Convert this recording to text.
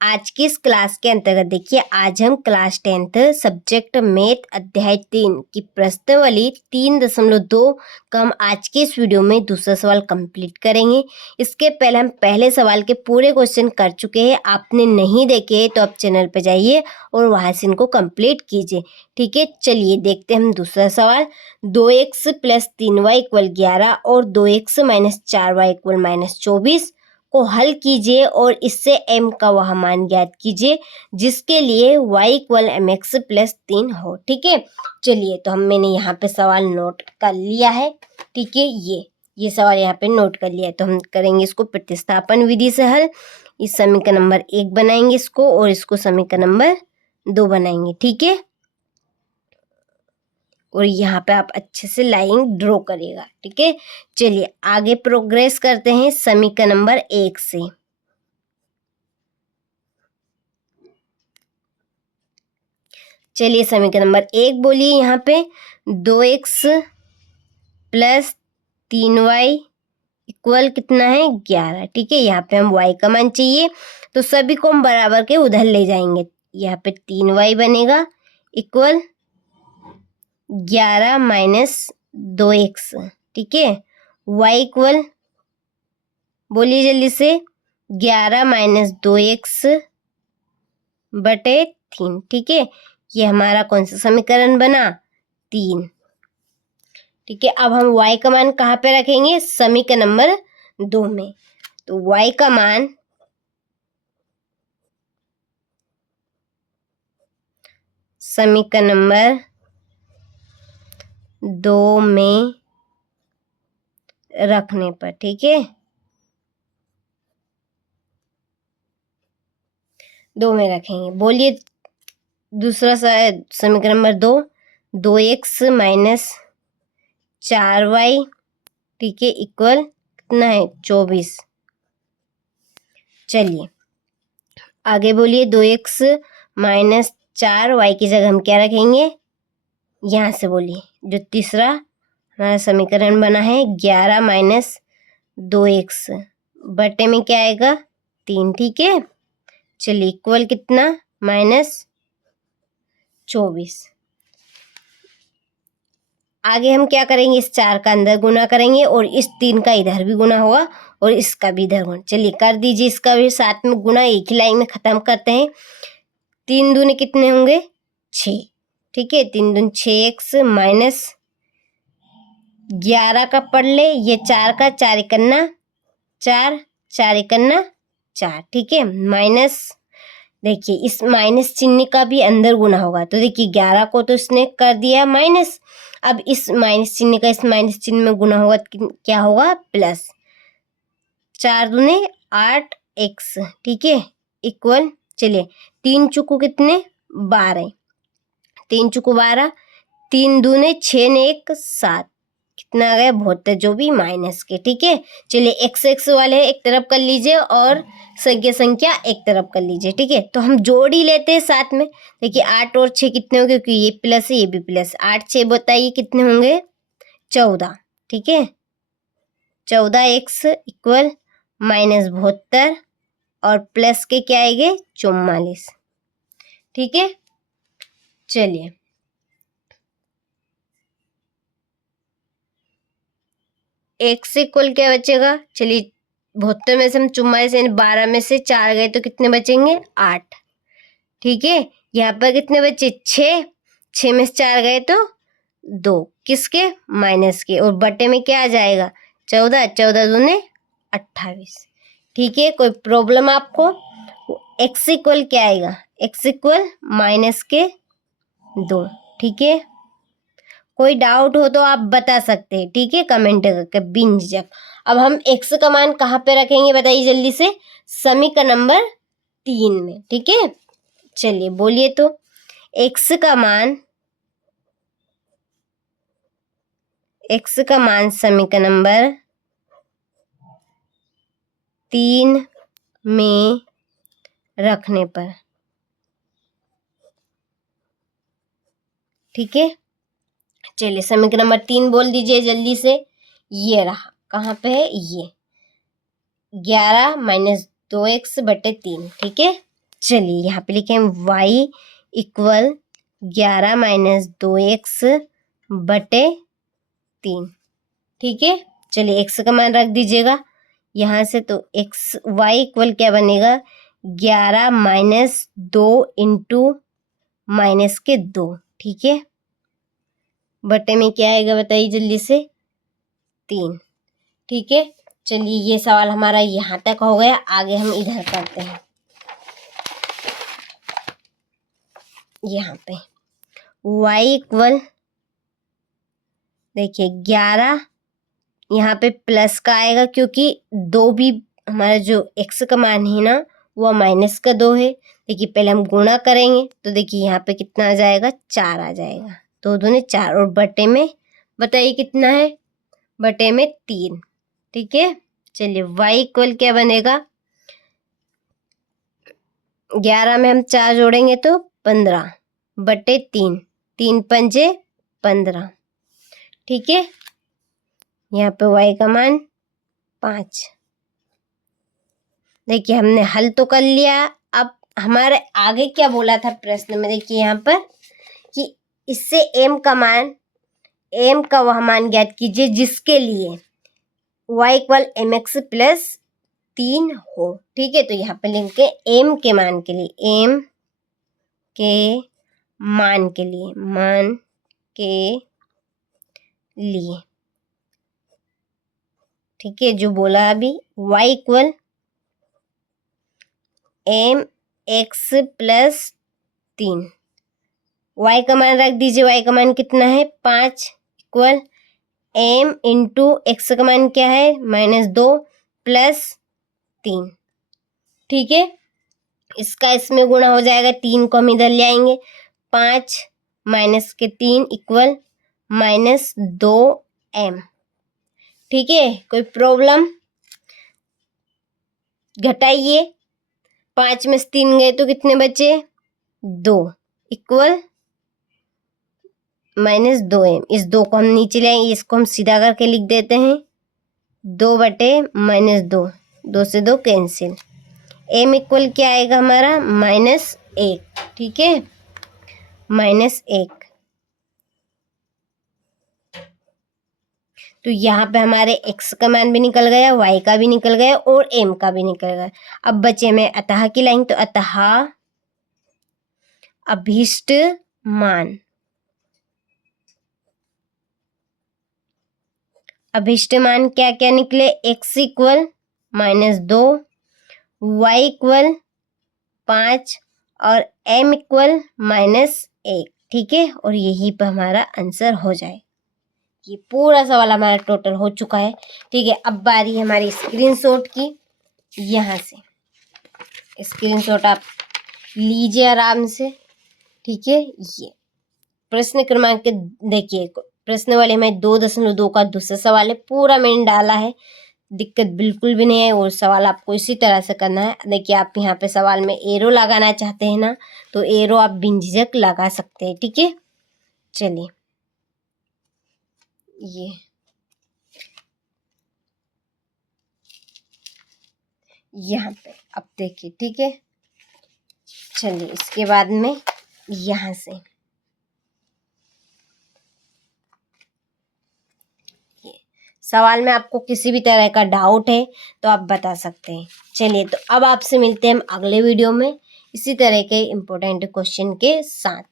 आज की इस क्लास के अंतर्गत देखिए, आज हम क्लास 10th सब्जेक्ट मैथ अध्याय 3 की प्रश्नावली 3.2 का हम आज के इस वीडियो में दूसरा सवाल कंप्लीट करेंगे। इसके पहले हम पहले सवाल के पूरे क्वेश्चन कर चुके हैं। आपने नहीं देखे तो आप चैनल पर जाइए और वहां से इनको कंप्लीट कीजिए। ठीक है, चलिए देखते हैं हम दूसरा सवाल। 2x + 3y = 11 और 2x - 4y = -24 को हल कीजिए और इससे m का वह मान ज्ञात कीजिए जिसके लिए y = mx + 3 हो। ठीक है, चलिए तो मैंने यहाँ पे सवाल नोट कर लिया है। ठीक है, ये सवाल यहाँ पे नोट कर लिया है। तो हम करेंगे इसको प्रतिस्थापन विधि से हल। इस समीकरण नंबर 1 बनाएंगे इसको और इसको समीकरण नंबर 2 बनाएंगे। ठीक है, और यहाँ पे आप अच्छे से लाइन ड्रॉ करिएगा। ठीक है, चलिए आगे प्रोग्रेस करते हैं समीकरण नंबर 1 से। चलिए समीकरण नंबर 1 बोलिए। यहाँ पे 2x + 3y = कितना है 11। ठीक है, यहाँ पे हम y का मान चाहिए तो सभी को हम बराबर के उधर ले जाएंगे। यहाँ पे 3y बनेगा = 11 - 2x। ठीक है, y = बोलिए जल्दी से 11 - 2x / 3। ठीक है, ये हमारा कौन सा समीकरण बना 3। ठीक है, अब हम y का मान कहाँ पे रखेंगे समीकरण नंबर 2 में। तो y का मान समीकरण नंबर 2 में रखने पर, ठीक है 2 में रखेंगे। बोलिए दूसरा समीकरण नंबर 2 2x - 4y। ठीक है, इक्वल कितना है 24। चलिए आगे बोलिए 2x - 4y की जगह हम क्या रखेंगे, यहाँ से बोलिए जो तीसरा हमारा समीकरण बना है 11 - 2x बटे में क्या आएगा 3। ठीक है, चलिए इक्वल कितना -24। आगे हम क्या करेंगे, इस 4 का अंदर गुना करेंगे और इस 3 का इधर भी गुना होगा और इसका भी इधर गुना। चलिए कर दीजिए इसका भी साथ में गुना, एक ही लाइन में खत्म करते हैं। 3 दूने कितने होंगे 6। ठीक है, 3 दूनी 6x - 11 का पढ़ ले, ये 4 का 4 एकन्ना 4 4 एकन्ना 4। ठीक है, माइनस देखिए इस माइनस चिन्ह का भी अंदर गुना होगा। तो देखिए 11 को तो इसने कर दिया माइनस, अब इस माइनस चिन्ह का इस माइनस चिन्ह में गुना होगा क्या होगा प्लस। 4 दूने 8x। ठीक है, इक्वल चलिए 3 चुको कितने 12, 3 चुको 12, 3 दूने 6 ने 1 7, कितना आ गया 72 जो भी माइनस के। ठीक है, चलिए x वाले एक तरफ कर लीजिए और संख्या एक तरफ कर लीजिए। ठीक है, तो हम जोड़ ही लेते हैं साथ में। देखिए 8 और 6 कितने होंगे, क्योंकि ये प्लस है ये भी प्लस। 8 6 बताइए कितने होंगे 14। ठीक है, 14x = -72 और प्लस के क्या आएंगे 44। ठीक है, चलिए x इक्वल क्या बचेगा, चलिए 72 में से हम 44 यानी 12 में से 4 गए तो कितने बचेंगे 8। ठीक है, यहाँ पर कितने बचे 6, 6 में से 4 गए तो 2, किसके माइनस के, और बटे में क्या आ जाएगा 14, 14 दूने 28। ठीक है, कोई प्रॉब्लम आपको, x इक्वल क्या आएगा, x इक्वल -2। ठीक है, कोई डाउट हो तो आप बता सकते हैं। ठीक है, कमेंट करके बिन झिझक। अब हम x का मान कहाँ पे रखेंगे बताइए जल्दी से, समीकरण नंबर 3 में। ठीक है, चलिए बोलिए तो x का मान समीकरण नंबर 3 में रखने पर। ठीक है, चलिए समीकरण नंबर 3 बोल दीजिए जल्दी से। ये रहा, कहाँ पे है ये 11 - 2x / 3। ठीक है, चलिए यहाँ पे लिखे हम y इक्वल 11 माइनस 2x बटे 3। ठीक है, चलिए x का मान रख दीजिएगा यहाँ से, तो y इक्वल क्या बनेगा 11 माइनस 2 इंटू माइनस के 2। ठीक है, बटे में क्या आएगा बताइए जल्दी से 3। ठीक है, चलिए ये सवाल हमारा यहाँ तक हो गया, आगे हम इधर करते हैं। यहाँ पे y इक्वल देखिए 11, यहाँ पे प्लस का आएगा क्योंकि 2 भी हमारा जो x का मान है ना वो माइनस का 2 है। देखिए पहले हम गुणा करेंगे तो देखिए यहाँ पे कितना आ जाएगा 4 आ जाएगा, 2 दूने 4, और बटे में बताइए कितना है, बटे में 3। ठीक है, चलिए y इक्वल क्या बनेगा 11 में हम 4 जोड़ेंगे तो 15 बटे 3, 3 पंजे 15। ठीक है, यहाँ पे y का मान 5। देखिए हमने हल तो कर लिया। अब हमारे आगे क्या बोला था प्रश्न में, देखिए यहाँ पर कि इससे m का वह मान ज्ञात कीजिए जिसके लिए y इक्वल mx प्लस 3 हो। ठीक है, तो यहाँ पे लिखेंगे m के मान के लिए, m के मान के लिए। ठीक है, जो बोला अभी y equal m x plus 3, y का मान रख दीजिए, y का मान कितना है 5 इक्वल m इंटू एक्स का मान क्या है -2 प्लस 3। ठीक है, इसका इसमें गुणा हो जाएगा, 3 को हम इधर ले आएंगे, 5 माइनस के 3 इक्वल -2m। ठीक है, कोई प्रॉब्लम, घटाइए, 5 में से 3 गए तो कितने बचे 2 इक्वल -2m। इस 2 को हम नीचे ले आएंगे, इसको हम सीधा करके लिख देते हैं 2 बटे -2, 2 से 2 कैंसिल, m इक्वल क्या आएगा हमारा -1। ठीक है, -1। तो यहाँ पे हमारे x का मान भी निकल गया, y का भी निकल गया और m का भी निकल गया। अब बचे में अतः की लाइन, तो अतः अभीष्ट मान, अभीष्ट मान क्या क्या निकले, x इक्वल -2, y इक्वल 5 और m इक्वल -1। ठीक है, और यही पर हमारा आंसर हो जाए। ये पूरा सवाल हमारा टोटल हो चुका है। ठीक है, अब बारी है हमारी स्क्रीनशॉट की। यहाँ से स्क्रीनशॉट आप लीजिए आराम से। ठीक है, ये प्रश्न क्रमांक देखिए, प्रश्न वाले में 2.2 का दूसरा सवाल है, पूरा मैंने डाला है, दिक्कत बिल्कुल भी नहीं है, और सवाल आपको इसी तरह से करना है। देखिए आप यहाँ पे सवाल में एरो लगाना चाहते हैं ना, तो एरो आप बिनझिझक लगा सकते हैं। ठीक है, चलिए ये यहाँ पे अब देखिए। ठीक है, चलिए इसके बाद में यहाँ से सवाल में आपको किसी भी तरह का डाउट है तो आप बता सकते हैं। चलिए, तो अब आपसे मिलते हैं हम अगले वीडियो में इसी तरह के इम्पोर्टेंट क्वेश्चन के साथ।